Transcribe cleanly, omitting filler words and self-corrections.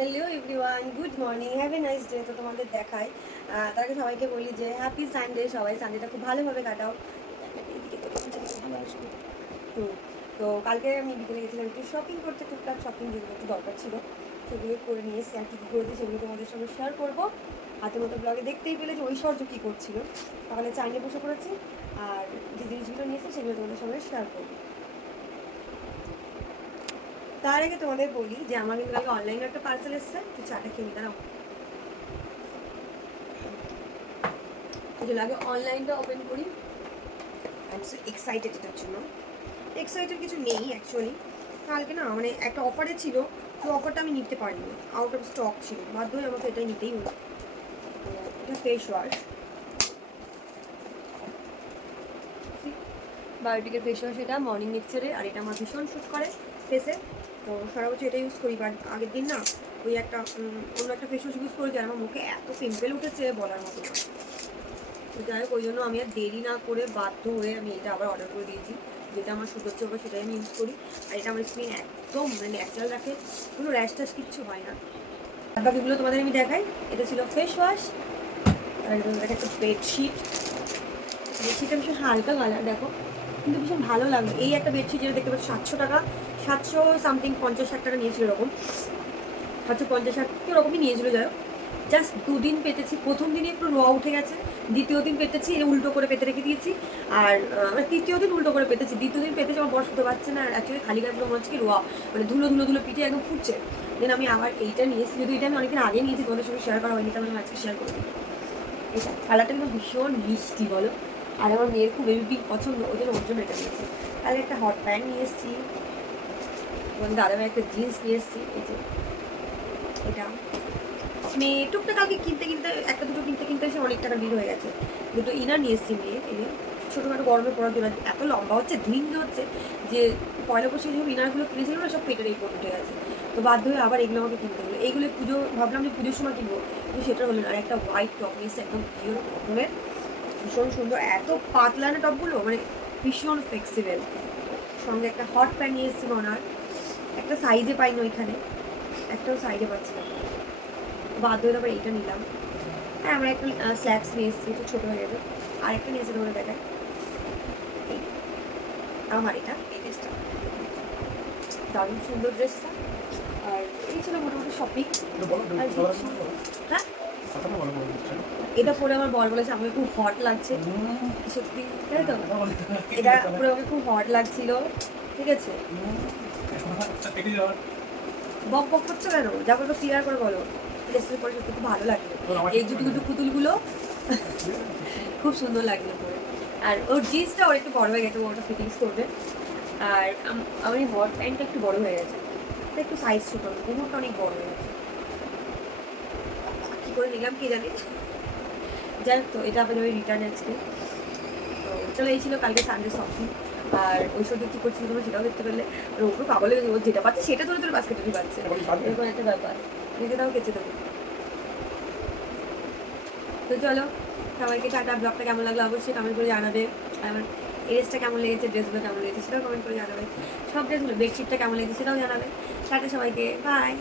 Hello everyone, good morning, have a nice day. তো তোমাদের দেখায় তার আগে সবাইকে বলি যে হ্যাপি সানডে। সবাই সানডেটা খুব ভালোভাবে কাটাও। এদিকে তো ভালো আসবে। হুম। তো কালকে আমি বিকেলে গেছিলাম একটু শপিং করতে, টুকটাক শপিং যেগুলো একটু দরকার ছিল সেগুলো করে নিয়ে এসেছি। আর কী কী করেছি সেগুলো তোমাদের সঙ্গে শেয়ার করবো। হাতের মতো ব্লগে দেখতেই পেলে যে ঐশ্বর্য কী করছিল। সকালে চাইনে বসে পড়েছি, আর যে জিনিসগুলো নিয়েছি সেগুলো তোমাদের সঙ্গে শেয়ার করবো। তার আগে তোমাদের বলি যে আমার কিন্তু কালকে অনলাইনে একটা পার্সেল এসেছে, তো চাটা খেয়ে নি, দাঁড়াও। আগে অনলাইনটা ওপেন করি। আই এম সো এক্সাইটেড এটার জন্য। এক্সাইটেড কিছু নেই অ্যাকচুয়ালি। কালকে না মানে একটা অফারে ছিল, তো অফারটা আমি নিতে পারিনি, আউট অফ স্টক ছিল, বাধ্য হয়ে আমাকে এটাই নিতেই হলো। এটা ফেস ওয়াশ, বায়োটিকের ফেস ওয়াশ। এটা মর্নিং নেচারের, আর এটা আমার ভীষণ শ্যুট করে ফেসে। তো সারা বছর এটা ইউজ করি। বাট আগের দিন না ওই একটা অন্য একটা ফেস ওয়াশ ইউজ করেছি, আর আমার মুখে এত পিম্পল উঠেছে বলার মতো না। তো যাই হোক, ওই জন্য আমি আর দেরি না করে বাধ্য হয়ে আমি এটা আবার অর্ডার করে দিয়েছি। যেটা আমার শ্যুট হচ্ছে ওটা সেটাই আমি ইউজ করি। আর এটা আমার স্কিন একদম মানে ন্যাচারাল রাখে, কোনো র্যাশ ট্যাশ কিচ্ছু হয় না। বাকিগুলো তোমাদের আমি দেখাই। এটা ছিল ফেস ওয়াশ, আর এটা তোমাদের একটা বেডশিট। বেডশিটটা ভীষণ হালকা কালার, দেখো কিন্তু ভীষণ ভালো লাগলো। এই একটা বেডশিট যেটা দেখতে পাচ্ছি 700 টাকা, 700 সামথিং 50-60 টাকা নিয়েছিল এরকম, 750-60 এরকমই নিয়েছিল। যাই হোক, জাস্ট দুদিন পেতেছি। প্রথম দিনে একটু রোয়া উঠে গেছে, দ্বিতীয় দিন পেতেছি উল্টো করে পেতে রেখে দিয়েছি, আর তৃতীয় দিন উল্টো করে পেতেছি, দ্বিতীয় দিন পেতেছি আমার বড় শুতে পারছে না। আর অ্যাকচুয়ালি খালি গায়ে মনে হচ্ছে কি রোয়া, মানে ধুলো ধুলো ধুলো পিঠে একদম ফুটছে। দেন আমি আবার এইটা নিয়েছি, যদি এটা আমি অনেকদিন আগে নিয়েছি, তোমাদের সঙ্গে শেয়ার করা হয়নি, তাহলে আমি আজকে শেয়ার করে দিই। এটা কালারটা কিন্তু ভীষণ মিষ্টি বলো, আর আমার মেয়ের খুব বেবি পিঙ্ক পছন্দ, ওই জন্য ওর জন্য এটা নিয়েছি। তাহলে একটা হট প্যান্ট নিয়ে এসেছি, এবং দাদাভাই একটা জিন্স নিয়ে এসেছি। এই যে এটা মেয়ে টুকটাক কালকে কিনতে কিনতে একটা দুটো কিনতে কিনতে এসে অনেক টাকা বিল হয়ে গেছে। দুটো ইনার নিয়ে এসেছি মেয়ে, এই ছোটোখাটো গরমে পড়ার জন্য। এত লম্বা হচ্ছে, ধীন হচ্ছে যে পয়লা বসে যেসব ইনারগুলো কিনেছিল না সব পেটের এই পর উঠে গেছে। তো বাধ্য হয়ে আবার এগুলো আমাকে কিনতে হলো। এইগুলো পুজো ভাবলাম যে পুজোর সময় কিনবো, কিন্তু সেটা হলো না। আর একটা হোয়াইট টপ নিয়ে এসেছে, একদম পিওর কটনের, ভীষণ সুন্দর। এত পাতলা না টপগুলো, মানে ভীষণ ফ্লেক্সিবল। সঙ্গে একটা হট প্যান্ট নিয়ে এসেছি মনার, একটা সাইজে পাইনি ওইখানে, একটাও সাইজে পাচ্ছি না, বাধ্য হয়ে তারপর এইটা নিলাম। হ্যাঁ, আমরা একটা স্ল্যাক্স নিয়ে এসেছি, একটু ছোটো হয়ে যাবে। আর একটা নিয়ে এসে ধরে দেখায় আমার এটা, এই ড্রেসটা দারুণ সুন্দর ড্রেসটা। আর এই ছিল মোটামুটি শপিং। হ্যাঁ, এটা পরে আমার বর বলেছে আমাকে খুব হট লাগছে, সত্যি তাই তো। এটা পরে আমাকে খুব হট লাগছিল, ঠিক আছে। বক বক করছো কেন, যা বলবো ক্লিয়ার করে বলো। ড্রেসের পরে সত্যি খুব ভালো লাগলো, এই দুটো দুটো পুতুলগুলো খুব সুন্দর লাগলো পরে। আর ওর জিন্সটা ওর একটু বড় হয়ে গেছে, ওটা ফিটিংস করবে। আর আমার এই হট প্যান্টটা একটু বড় হয়ে গেছে, একটু সাইজ ছোটো, কোমরটা অনেক বড় হয়ে গেছে। কী করে নিলাম কে জানি। যাই হোক, তো এটা আবার ওই রিটার্ন আজকে। তো চলো, এই ছিল কালকে সানডে শপিং। আর ওই সঙ্গে কী করছিল তোমরা সেটাও দেখতে পেলে। আর ওকে পাগলে ও যেটা পাচ্ছে সেটা ধরে ধরে বাস্কেটে পাচ্ছে, এরকম একটা ব্যাপার। রেখে দাও, কেচে দেবো। তো চলো, সবাইকে টাটা। ব্লগটা কেমন লাগলো অবশ্যই কমেন্ট করে জানাবে। আমার ড্রেসটা কেমন লেগেছে, ড্রেসগুলো কেমন লেগেছে সেটাও কমেন্ট করে জানাবে। সব ড্রেসগুলো, বেডশিটটা কেমন লেগেছে সেটাও জানাবে। টাটা সবাইকে, বাই।